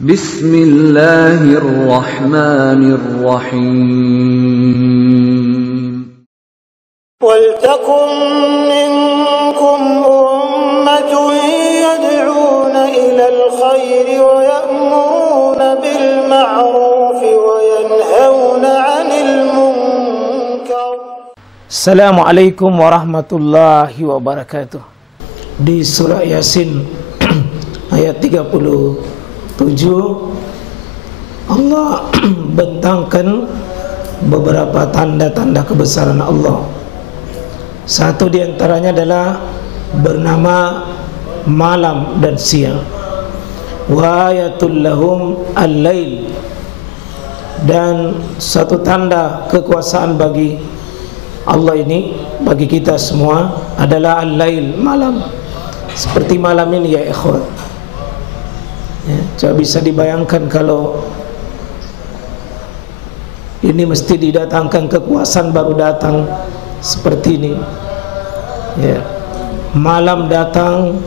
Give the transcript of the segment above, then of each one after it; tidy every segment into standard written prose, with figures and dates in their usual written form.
Bismillahirrahmanirrahim. وَلْتَكُنْ مِنْكُمْ أُمَّةٌ يَدْعُونَ إِلَى الْخَيْرِ وَيَأْمُرُونَ بِالْمَعْرُوفِ وَيَنْهَوْنَ عَنِ الْمُنْكَرِ. Assalamualaikum warahmatullahi wabarakatuh. Di surah Yasin ayat 37 Allah bentangkan beberapa tanda-tanda kebesaran Allah. Satu di antaranya adalah bernama malam dan siang. Wa ayatul lahum al-lail, dan satu tanda kekuasaan bagi Allah ini, bagi kita semua, adalah al-lail, malam. Seperti malam ini ya ikhwan ya, coba bisa dibayangkan kalau ini mesti didatangkan kekuasaan baru datang seperti ini ya. Malam datang,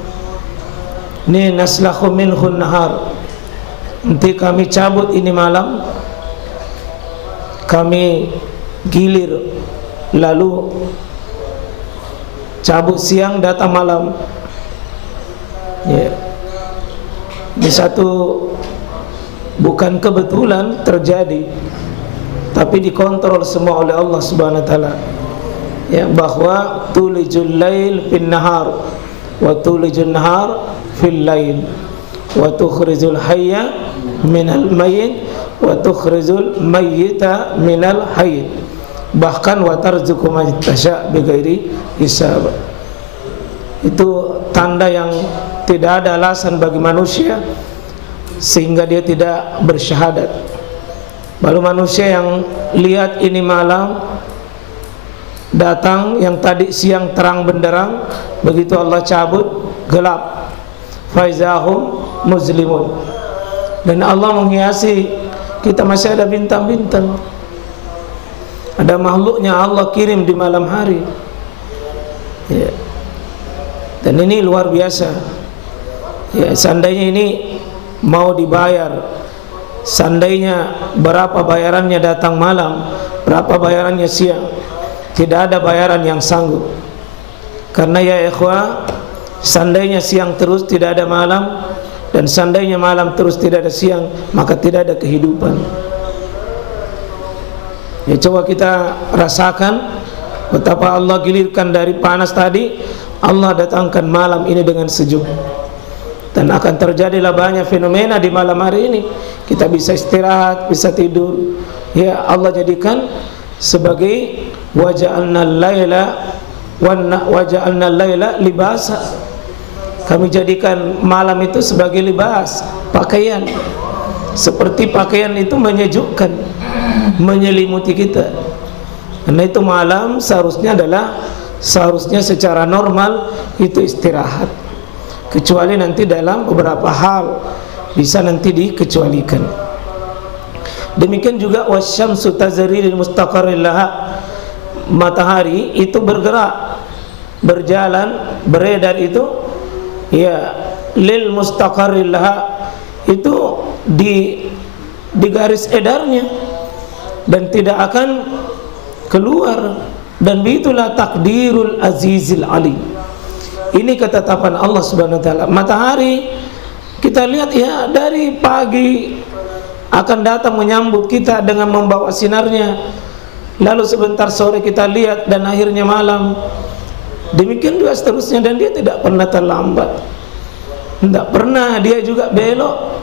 ni naslahu minhun nahar, nanti kami cabut ini malam, kami gilir, lalu cabut siang, datang malam ya. Ini satu bukan kebetulan terjadi, tapi dikontrol semua oleh Allah Subhanahu wa taala ya, bahwa tulijul lail fin nahar wa tulijul nahar fil lail wa tukhrijul hayya minal mayyit wa tukhrijul mayyita minal hayy, bahkan wa tarzuqu man tasya bighairi hisab. Itu tanda yang tidak ada alasan bagi manusia sehingga dia tidak bersyahadat. Lalu manusia yang lihat ini malam datang, yang tadi siang terang benderang, begitu Allah cabut gelap, faizahum muslimun, dan Allah menghiasi kita, masih ada bintang-bintang, ada makhluknya Allah kirim di malam hari ya. Dan ini luar biasa ya. Seandainya ini mau dibayar, seandainya berapa bayarannya datang malam, berapa bayarannya siang, tidak ada bayaran yang sanggup. Karena ya ikhwah, seandainya siang terus tidak ada malam, dan seandainya malam terus tidak ada siang, maka tidak ada kehidupan ya. Coba kita rasakan betapa Allah gilirkan dari panas tadi, Allah datangkan malam ini dengan sejuk, dan akan terjadilah banyak fenomena di malam hari ini. Kita bisa istirahat, bisa tidur ya. Allah jadikan sebagai waja'alnal laila libasa, kami jadikan malam itu sebagai libas, pakaian. Seperti pakaian itu menyejukkan, menyelimuti kita. Karena itu malam seharusnya secara normal itu istirahat, kecuali nanti dalam beberapa hal bisa nanti dikecualikan. Demikian juga wasyamsu tajri lil mustaqarril laha, matahari itu bergerak, berjalan, beredar itu ya, lil mustaqarril laha, itu di garis edarnya dan tidak akan keluar, dan itulah takdirul azizil alim. Ini ketetapan Allah Subhanahu wa taala. Matahari kita lihat ya, dari pagi akan datang menyambut kita dengan membawa sinarnya, lalu sebentar sore kita lihat, dan akhirnya malam. Demikian juga seterusnya, dan dia tidak pernah terlambat, tidak pernah dia juga belok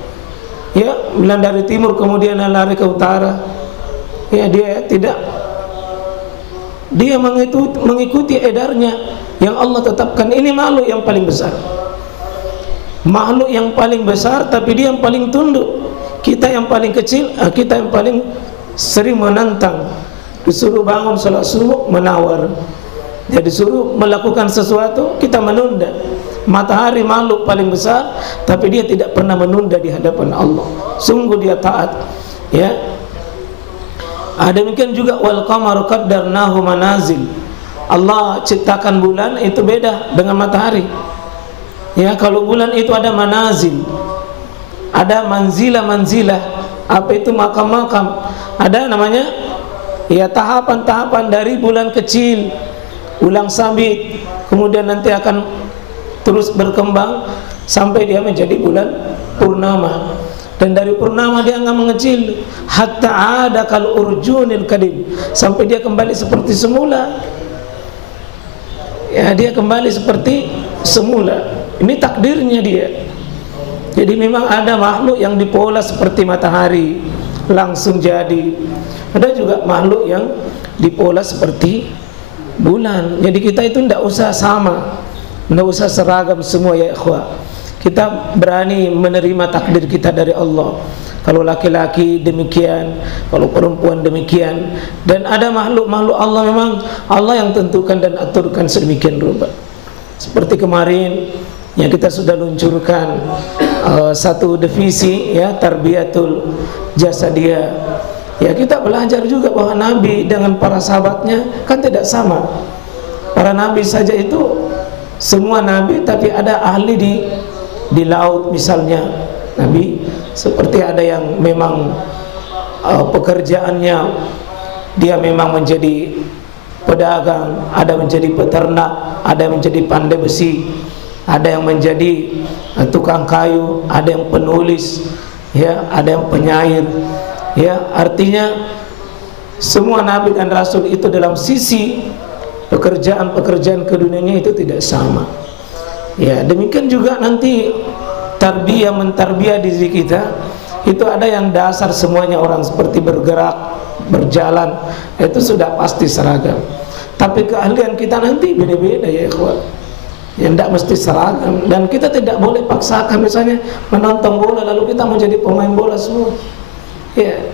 ya, bilang dari timur kemudian lari ke utara ya, dia tidak, dia mengikuti edarnya yang Allah tetapkan. Ini makhluk yang paling besar, makhluk yang paling besar, tapi dia yang paling tunduk. Kita yang paling kecil, kita yang paling sering menantang. Disuruh bangun salat subuh menawar, dia disuruh melakukan sesuatu kita menunda. Matahari makhluk paling besar, tapi dia tidak pernah menunda di hadapan Allah. Sungguh dia taat ya. Demikian juga wal qamaru qaddarnahu manazil, Allah ciptakan bulan itu beda dengan matahari. Ya, kalau bulan itu ada manazil, ada manzilah-manzilah, apa itu makam-makam, ada namanya ya tahapan-tahapan dari bulan kecil, ulang sabit, kemudian nanti akan terus berkembang sampai dia menjadi bulan purnama, dan dari purnama dia akan mengecil hatta ada kal urjunil kadim, sampai dia kembali seperti semula. Ya, dia kembali seperti semula. Ini takdirnya dia. Jadi memang ada makhluk yang dipola seperti matahari, langsung jadi. Ada juga makhluk yang dipola seperti bulan. Jadi kita itu tidak usah sama, tidak usah seragam semua ya ikhwah. Kita berani menerima takdir kita dari Allah. Kalau laki-laki demikian, kalau perempuan demikian. Dan ada makhluk-makhluk Allah memang Allah yang tentukan dan aturkan sedemikian rupa. Seperti kemarin yang kita sudah luncurkan satu divisi ya, tarbiyatul jasadiyah. Ya, kita belajar juga bahwa Nabi dengan para sahabatnya kan tidak sama. Para nabi saja itu semua nabi, tapi ada ahli di laut misalnya. Nabi seperti ada yang memang pekerjaannya dia memang menjadi pedagang, ada menjadi peternak, ada yang menjadi pandai besi, ada yang menjadi tukang kayu, ada yang penulis, ya, ada yang penyair. Ya, artinya semua nabi dan rasul itu dalam sisi pekerjaan-pekerjaan keduniaannya itu tidak sama. Ya, demikian juga nanti tarbiyah mentarbiyah di diri kita itu ada yang dasar semuanya orang seperti bergerak, berjalan, itu sudah pasti seragam. Tapi keahlian kita nanti beda-beda ya ikhwan. Ya, tidak mesti seragam, dan kita tidak boleh paksakan misalnya menonton bola lalu kita menjadi pemain bola semua. Ya,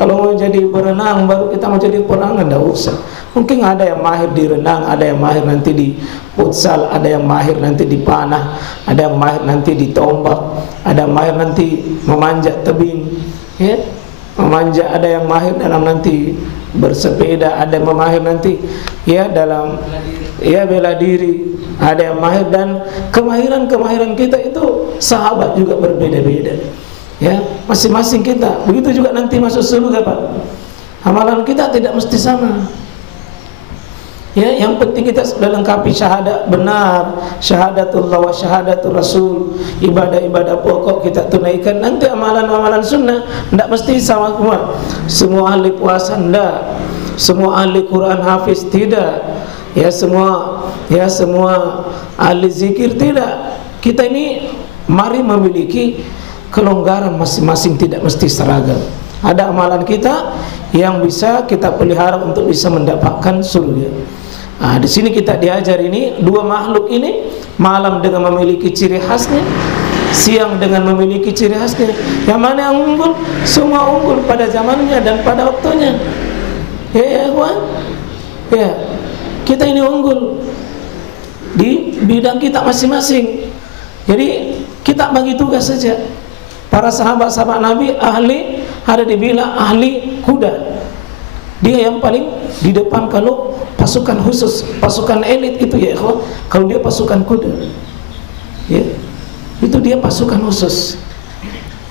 kalau mau jadi berenang baru kita mau jadi perenang, tidak usah. Mungkin ada yang mahir di renang, ada yang mahir nanti di futsal, ada yang mahir nanti di panah, ada yang mahir nanti di tombak, ada yang mahir nanti memanjat tebing, ya, memanjat, ada yang mahir dalam nanti bersepeda, ada yang mahir nanti ya dalam ya bela diri, ada yang mahir, dan kemahiran kita itu sahabat juga berbeda-beda. Ya, masing-masing kita. Begitu juga nanti masuk surga, Pak. Amalan kita tidak mesti sama. Ya, yang penting kita sudah lengkapi syahadat benar, syahadatullah wa syahadatul rasul, ibadah-ibadah pokok kita tunaikan. Nanti amalan-amalan sunnah tidak mesti sama semua. Semua ahli puasa tidak, semua ahli Quran hafiz tidak, ya semua ahli zikir tidak. Kita ini mari memiliki kelonggaran masing-masing, tidak mesti seragam. Ada amalan kita yang bisa kita pelihara untuk bisa mendapatkan surga. Nah, di sini kita diajar ini dua makhluk ini, malam dengan memiliki ciri khasnya, siang dengan memiliki ciri khasnya. Yang mana yang unggul? Semua unggul pada zamannya dan pada waktunya. Ya, ya, kita ini unggul di bidang kita masing-masing. Jadi kita bagi tugas saja. Para sahabat-sahabat Nabi ahli, ada dibilang ahli kuda. Dia yang paling di depan kalau pasukan khusus, pasukan elit itu ya ikhwan. Kalau dia pasukan kuda, ya, itu dia pasukan khusus.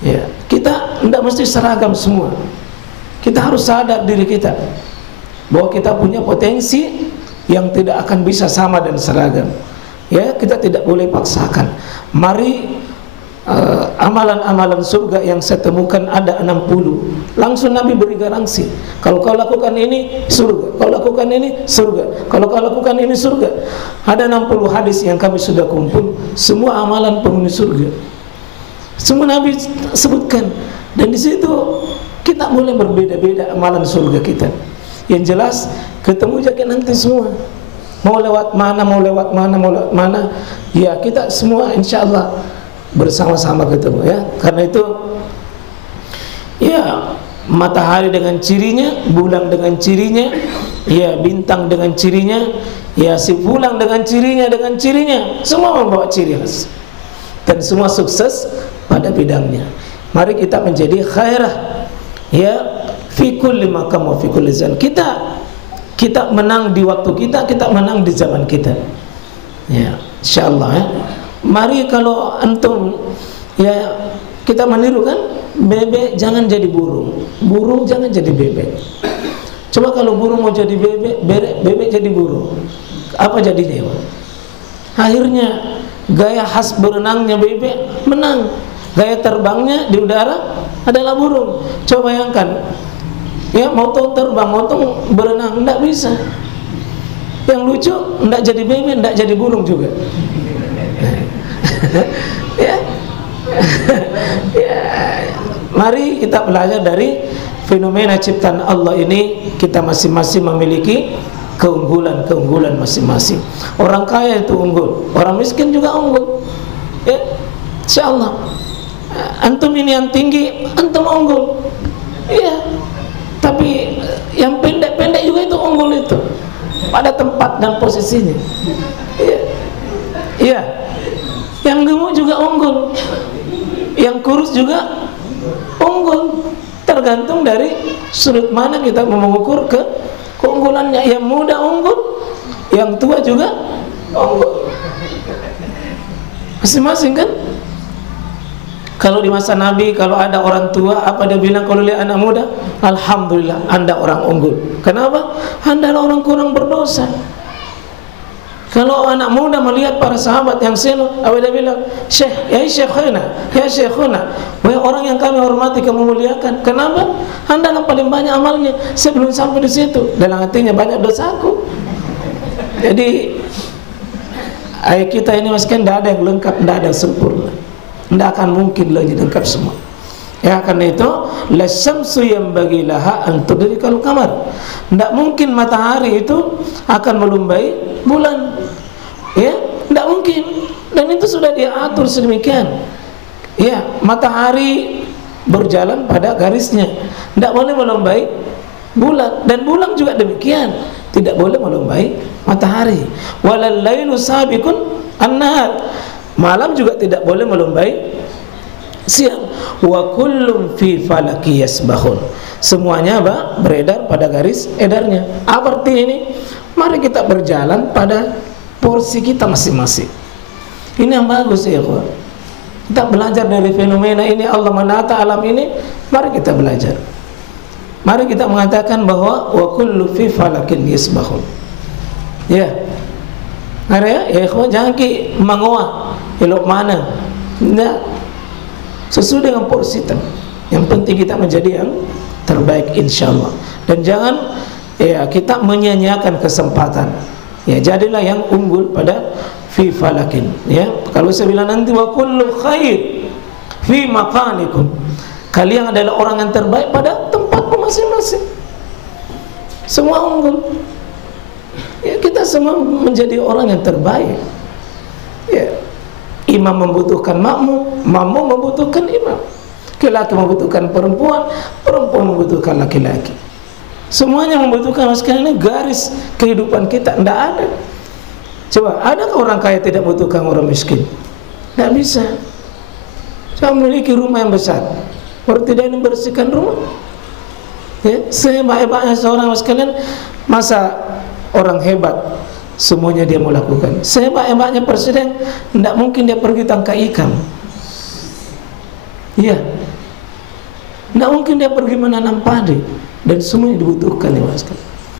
Ya, kita tidak mesti seragam semua. Kita harus sadar diri kita bahwa kita punya potensi yang tidak akan bisa sama dan seragam. Ya, kita tidak boleh paksakan. Mari amalan-amalan surga yang saya temukan ada 60. Langsung Nabi beri garansi. Kalau kau lakukan ini surga, kau lakukan ini surga, kalau kau lakukan ini surga. Ada 60 hadis yang kami sudah kumpul, semua amalan penghuni surga. Semua Nabi sebutkan. Dan di situ kita boleh berbeda-beda amalan surga kita. Yang jelas ketemu jaket nanti semua. Mau lewat mana, mau lewat mana, mau lewat mana, ya kita semua insyaallah bersama-sama ketemu ya. Karena itu ya, matahari dengan cirinya, bulan dengan cirinya, ya bintang dengan cirinya, ya si bulan dengan cirinya, semua membawa ciri khas dan semua sukses pada bidangnya. Mari kita menjadi khairah ya fi kulli maqam wa fi kulli zaman. Kita menang di waktu kita menang di zaman kita. Ya, insyaallah ya. Mari kalau antum ya kita meniru kan? Bebek jangan jadi burung, burung jangan jadi bebek. Coba kalau burung mau jadi bebek, bebek jadi burung, apa jadinya? Akhirnya gaya khas berenangnya bebek menang, gaya terbangnya di udara adalah burung. Coba bayangkan, ya mau terbang, mau berenang, tidak bisa. Yang lucu, tidak jadi bebek, tidak jadi burung juga. Ya. Ya. Mari kita belajar dari fenomena ciptaan Allah ini. Kita masing-masing memiliki keunggulan masing-masing. Orang kaya itu unggul, orang miskin juga unggul. Ya, insyaallah. Antum ini yang tinggi, antum unggul. Iya. Tapi yang pendek-pendek juga itu unggul itu. Pada tempat dan posisinya. Iya. Iya. Yang gemuk juga unggul. Yang kurus juga unggul. Tergantung dari sudut mana kita mengukur keunggulannya. Yang muda unggul, yang tua juga unggul. Masing-masing kan? Kalau di masa Nabi, kalau ada orang tua, apa dia bilang kalau lihat anak muda? Alhamdulillah, Anda orang unggul. Kenapa? Anda orang kurang berdosa. Kalau anak muda melihat para sahabat yang seno, apa dia bilang? Syekh, ya syekhuna, ya syekhuna. Wahai orang yang kami hormati, kami muliakan. Kenapa? Anda yang paling banyak amalnya. Saya belum sampai di situ. Dalam hatinya banyak dosaku. Jadi ayat kita ini masih tidak ada yang lengkap, tidak ada yang sempurna. Tidak akan mungkin lagi lengkap semua. Ya, karena itu la syamsu yanbaghi laha an tudrikal qamar. Tidak mungkin matahari itu akan melumbai bulan. Ya, tidak mungkin. Dan itu sudah diatur sedemikian. Ya, matahari berjalan pada garisnya. Tidak boleh melumbai bulan, dan bulan juga demikian. Tidak boleh melumbai matahari. Walal lailu sabiqun an-nahar. Malam juga tidak boleh melumbai siang. Wa kullum fi falaki yasbahun. Semuanya apa? Beredar pada garis edarnya. Apa arti ini? Mari kita berjalan pada porsi kita masing-masing. Ini yang bagus ya, kawan. Kita belajar dari fenomena ini. Allah menata alam ini. Mari kita belajar. Mari kita mengatakan bahwa wa kullu fi falakin yasbahun. Ya. Mari ya, kawan, jangan ki mengoah elok mana. Tidak. Sesuai dengan porsi kita. Yang penting kita menjadi yang terbaik insyaallah. Dan jangan ya kita menyia-nyiakan kesempatan. Ya, jadilah yang unggul pada fi falakin. Ya, kalau saya bilang nanti wa kullu khair fi maqanikum. Kalian adalah orang yang terbaik pada tempatmu masing-masing. Semua unggul. Ya, kita semua menjadi orang yang terbaik. Ya. Imam membutuhkan makmum, makmum membutuhkan imam. Laki-laki membutuhkan perempuan, perempuan membutuhkan laki-laki. Semuanya membutuhkan. Sekarang ini garis kehidupan kita. Tidak ada. Coba, adakah orang kaya tidak membutuhkan orang miskin? Tidak bisa. Saya memiliki rumah yang besar, baru tidak membersihkan rumah. Ya, sehebat-hebatnya seorang sekalian, masa orang hebat semuanya dia mau lakukan. Sehebat-hebatnya presiden, tidak mungkin dia pergi tangkap ikan. Iya, tidak mungkin dia pergi menanam padi. Dan semuanya dibutuhkan ya mas.